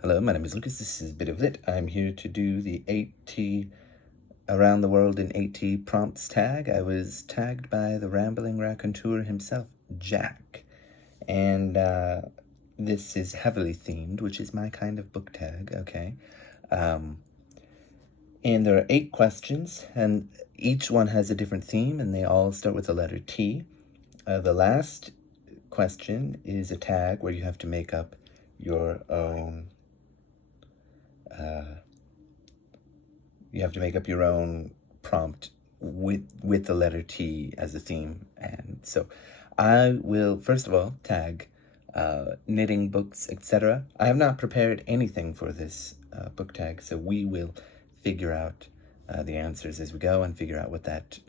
Hello, my name is Lucas. This is Bit of Lit. I'm here to do the 8T Around the World in 8T prompts tag. I was tagged by the rambling raconteur himself, Jack. And this is heavily themed, which is my kind of book tag, okay? And there are 8 questions, and each one has a different theme, and they all start with the letter T. The last question is a tag where you have to make up your own prompt with the letter T as a theme. And so I will first of all tag knitting, books, etc. I have not prepared anything for this book tag, so we will figure out the answers as we go and figure out what that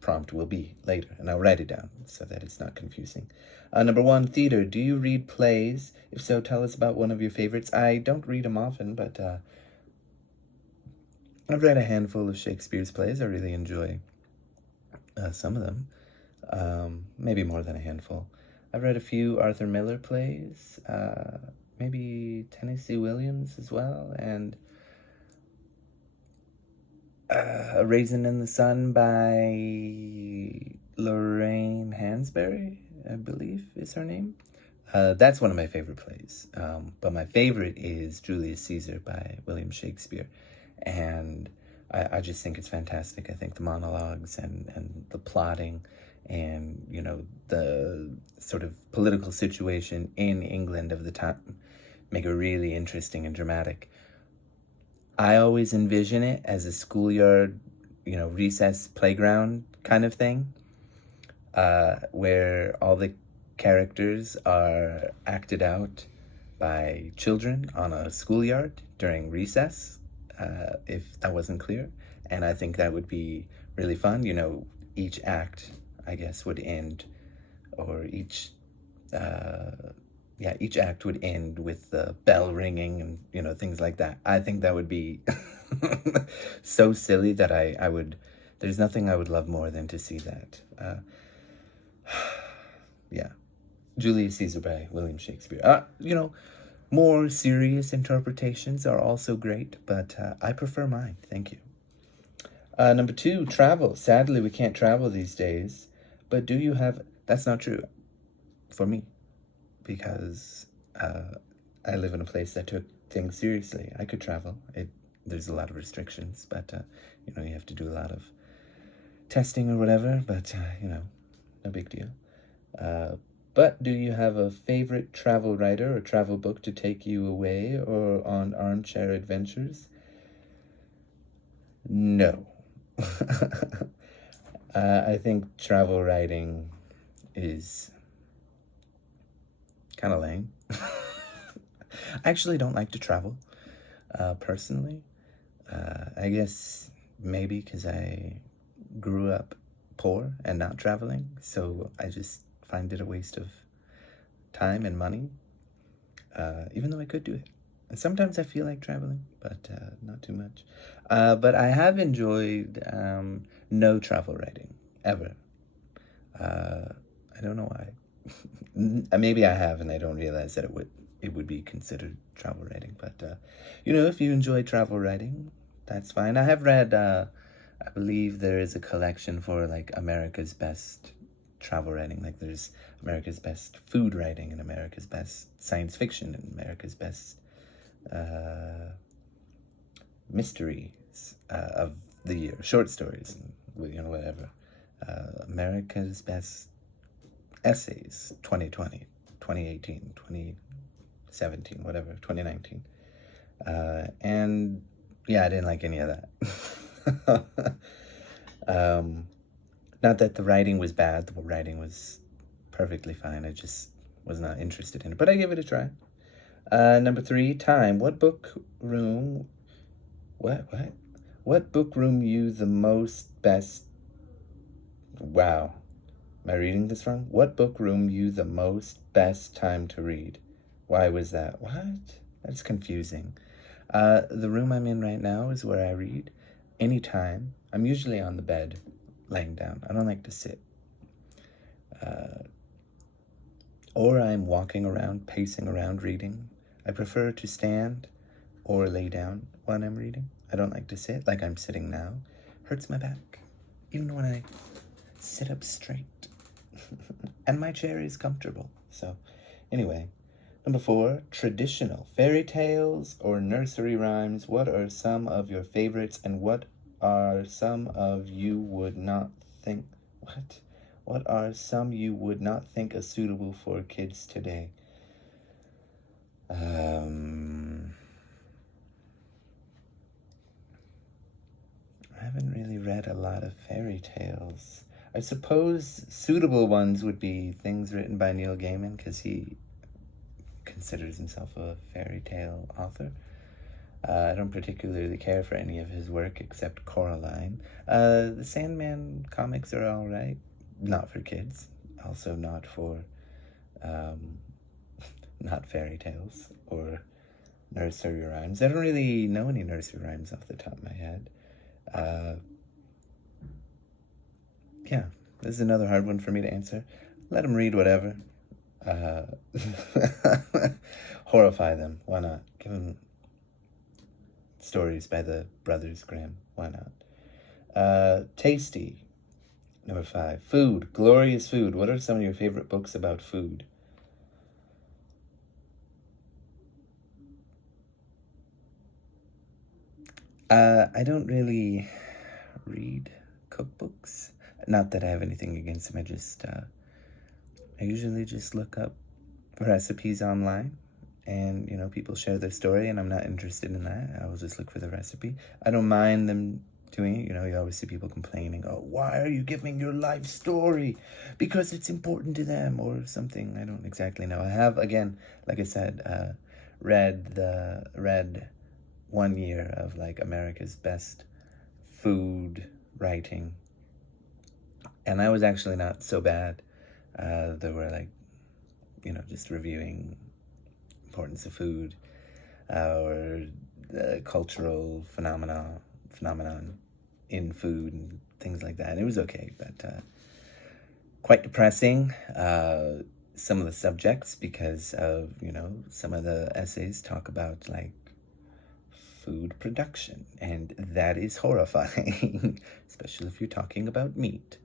prompt will be later, and I'll write it down so that it's not confusing. Number 1, theater. Do you read plays? If so, tell us about one of your favorites. I don't read them often, but I've read a handful of Shakespeare's plays. I really enjoy some of them, maybe more than a handful. I've read a few Arthur Miller plays, maybe Tennessee Williams as well, and A Raisin in the Sun by Lorraine Hansberry, I believe is her name. That's one of my favorite plays. But my favorite is Julius Caesar by William Shakespeare. And I just think it's fantastic. I think the monologues and the plotting and, you know, the sort of political situation in England of the time make it really interesting and dramatic. I always envision it as a schoolyard, you know, recess playground kind of thing, where all the characters are acted out by children on a schoolyard during recess, if that wasn't clear. And I think that would be really fun. You know, each act, I guess, would end, or each act would end with the bell ringing and, you know, things like that. I think that would be so silly that I would, there's nothing I would love more than to see that. Yeah. Julius Caesar by William Shakespeare. You know, more serious interpretations are also great, but I prefer mine. Thank you. Number 2, travel. Sadly, we can't travel these days, but do you have, that's not true for me, because I live in a place that took things seriously. I could travel. There's a lot of restrictions, but, you know, you have to do a lot of testing or whatever, but, you know, no big deal. But do you have a favorite travel writer or travel book to take you away or on armchair adventures? No. I think travel writing is kind of lame. I actually don't like to travel, personally. I guess maybe because I grew up poor and not traveling, so I just find it a waste of time and money, even though I could do it. And sometimes I feel like traveling, but not too much. But I have enjoyed no travel writing, ever. I don't know why. Maybe I have, and I don't realize that it would be considered travel writing. But, you know, if you enjoy travel writing, that's fine. I have read, I believe there is a collection for, like, America's best travel writing. Like, there's America's best food writing and America's best science fiction and America's best mysteries of the year, short stories, and, you know, whatever. America's best essays, 2020, 2018, 2017, whatever, 2019. And yeah, I didn't like any of that. Not that the writing was bad, the writing was perfectly fine. I just was not interested in it, but I gave it a try. Number 3, time. What book room you the most best... Wow. Am I reading this wrong? What book room you the most best time to read? Why was that? What? That's confusing. The room I'm in right now is where I read anytime. I'm usually on the bed, laying down. I don't like to sit. Or I'm walking around, pacing around, reading. I prefer to stand or lay down when I'm reading. I don't like to sit like I'm sitting now. Hurts my back, even when I sit up straight. And my chair is comfortable. So, anyway. Number 4, traditional fairy tales or nursery rhymes. What are some of your favorites, and what are some of you would not think? What are some you would not think are suitable for kids today? I haven't really read a lot of fairy tales. I suppose suitable ones would be things written by Neil Gaiman, because he considers himself a fairy tale author. I don't particularly care for any of his work except Coraline. The Sandman comics are all right. Not for kids. Also not for, not fairy tales or nursery rhymes. I don't really know any nursery rhymes off the top of my head. Yeah, this is another hard one for me to answer. Let them read whatever. Horrify them. Why not? Give them stories by the Brothers Grimm. Why not? Tasty. Number 5. Food. Glorious food. What are some of your favorite books about food? I don't really read cookbooks. Not that I have anything against them. I usually just look up recipes online, and people share their story, and I'm not interested in that. I will just look for the recipe. I don't mind them doing it. You always see people complaining, "Oh, why are you giving your life story? Because it's important to them," or something. I don't exactly know. I have, again, like I said, read 1 year of America's best food writing, and that was actually not so bad. There were just reviewing importance of food, or the cultural phenomenon in food and things like that. And it was okay, but quite depressing. Some of the subjects, because of some of the essays talk about food production, and that is horrifying, especially if you're talking about meat.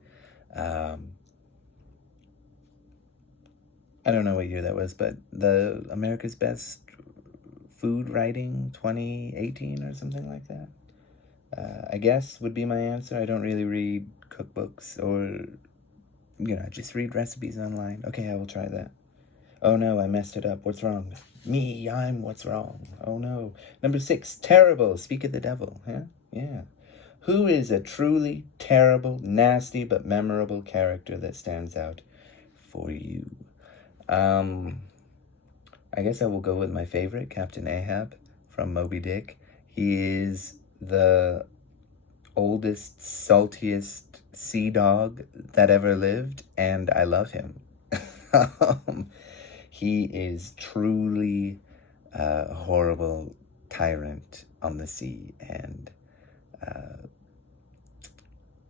I don't know what year that was, but the America's Best Food Writing 2018 or something like that, I guess would be my answer. I don't really read cookbooks, or I just read recipes online. Okay, I will try that. Oh no, I messed it up. What's wrong? Me, I'm what's wrong. Oh no. Number 6, terrible. Speak of the devil. Yeah. Who is a truly terrible, nasty, but memorable character that stands out for you? I guess I will go with my favorite, Captain Ahab from Moby Dick. He is the oldest, saltiest sea dog that ever lived, and I love him. He is truly a horrible tyrant on the sea, and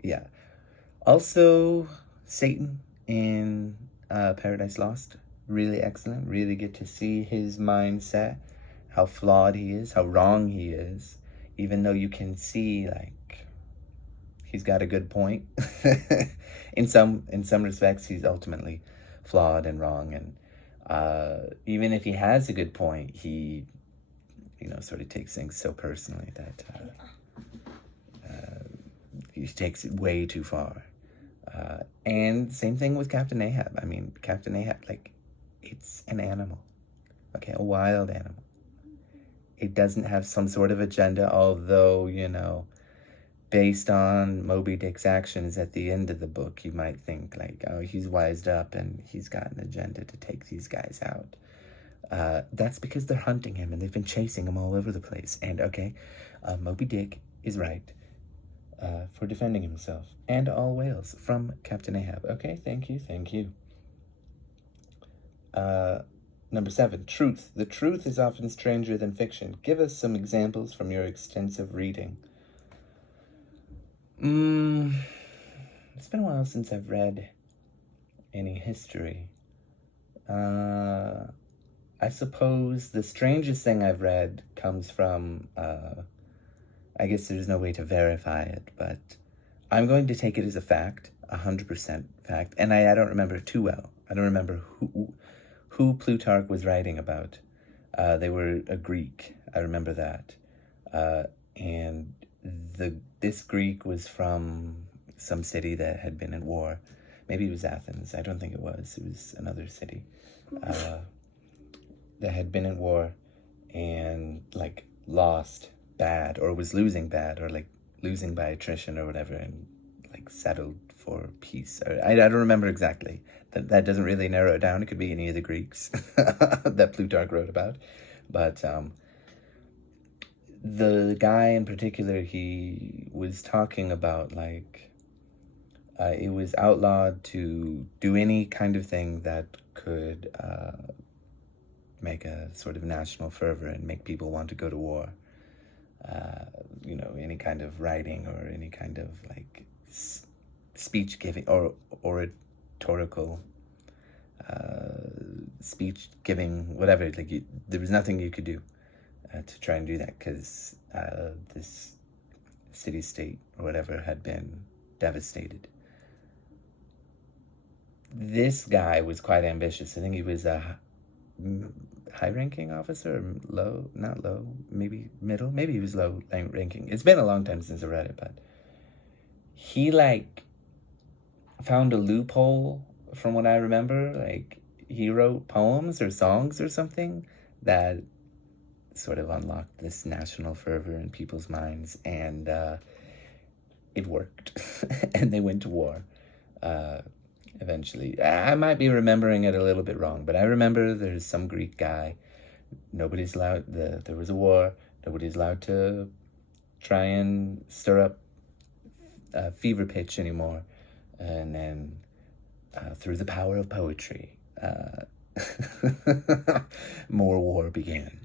yeah. Also, Satan in Paradise Lost. Really excellent. Really get to see his mindset, how flawed he is, how wrong he is, even though you can see he's got a good point. in some respects, he's ultimately flawed and wrong, and even if he has a good point, he sort of takes things so personally that he takes it way too far. And same thing with Captain Ahab. I mean, Captain Ahab, it's an animal, okay, a wild animal. It doesn't have some sort of agenda, although, based on Moby Dick's actions at the end of the book, you might think oh, he's wised up and he's got an agenda to take these guys out. That's because they're hunting him and they've been chasing him all over the place. And okay, Moby Dick is right for defending himself and all whales from Captain Ahab. Okay, thank you. Number 7, truth. The truth is often stranger than fiction. Give us some examples from your extensive reading. It's been a while since I've read any history. I I suppose the strangest thing I've read comes from, I guess there's no way to verify it, but I'm going to take it as a fact, 100% fact, and I don't remember it too well. I don't remember who Plutarch was writing about. They were a Greek, I remember that. And this Greek was from some city that had been in war. Maybe it was Athens. I don't think it was. It was another city that had been in war and like lost bad, or was losing bad, or like losing by attrition or whatever, and like settled for peace. I don't remember exactly. That doesn't really narrow it down. It could be any of the Greeks that Plutarch wrote about. But the guy in particular, he was talking about like it was outlawed to do any kind of thing that could make a sort of national fervor and make people want to go to war. Any kind of writing or any kind of like speech giving or oratorical speech giving, whatever. Like there was nothing you could do to try and do that, because this city-state or whatever had been devastated. This guy was quite ambitious. I think he was a high-ranking officer, not low, maybe middle, maybe he was low-ranking. It's been a long time since I read it, but he like found a loophole, from what I remember. Like he wrote poems or songs or something that sort of unlocked this national fervor in people's minds, and it worked. And they went to war eventually. I might be remembering it a little bit wrong, but I remember there's some Greek guy. Nobody's allowed, there was a war. Nobody's allowed to try and stir up fever pitch anymore. And then through the power of poetry, more war began.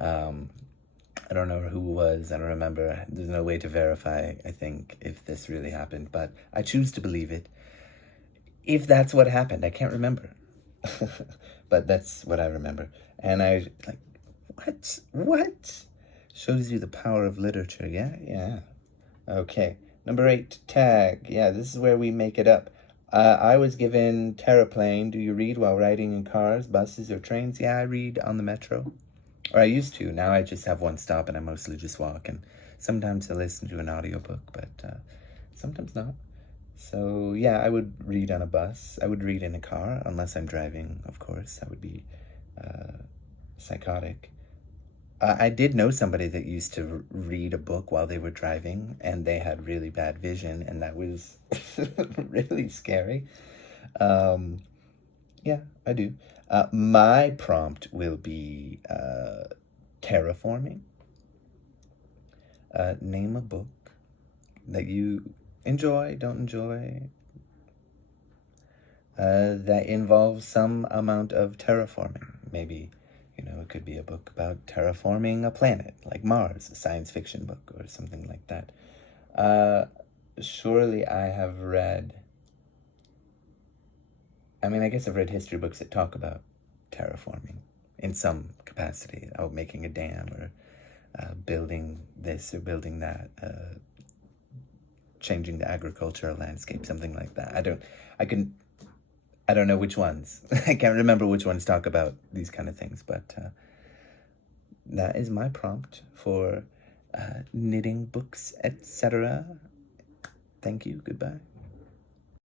I don't know who it was. I don't remember. There's no way to verify, I think, if this really happened, but I choose to believe it. If that's what happened, I can't remember. But that's what I remember. And I like, what? Shows you the power of literature. Yeah. Okay. Number 8, tag. Yeah, this is where we make it up. I was given terraplane. Do you read while riding in cars, buses, or trains? Yeah, I read on the metro. Or I used to. Now I just have one stop and I mostly just walk. And sometimes I listen to an audiobook, but sometimes not. So yeah, I would read on a bus. I would read in a car, unless I'm driving, of course. That would be psychotic. I did know somebody that used to read a book while they were driving, and they had really bad vision, and that was really scary. Yeah, I do. My prompt will be terraforming. Name a book that you enjoy, don't enjoy, that involves some amount of terraforming. Maybe, it could be a book about terraforming a planet, like Mars, a science fiction book or something like that. Surely I have read, I guess I've read history books that talk about terraforming in some capacity, making a dam or building this or building that, changing the agricultural landscape, something like that. I don't know which ones. I can't remember which ones talk about these kind of things, but that is my prompt for knitting books, etc. Thank you. Goodbye.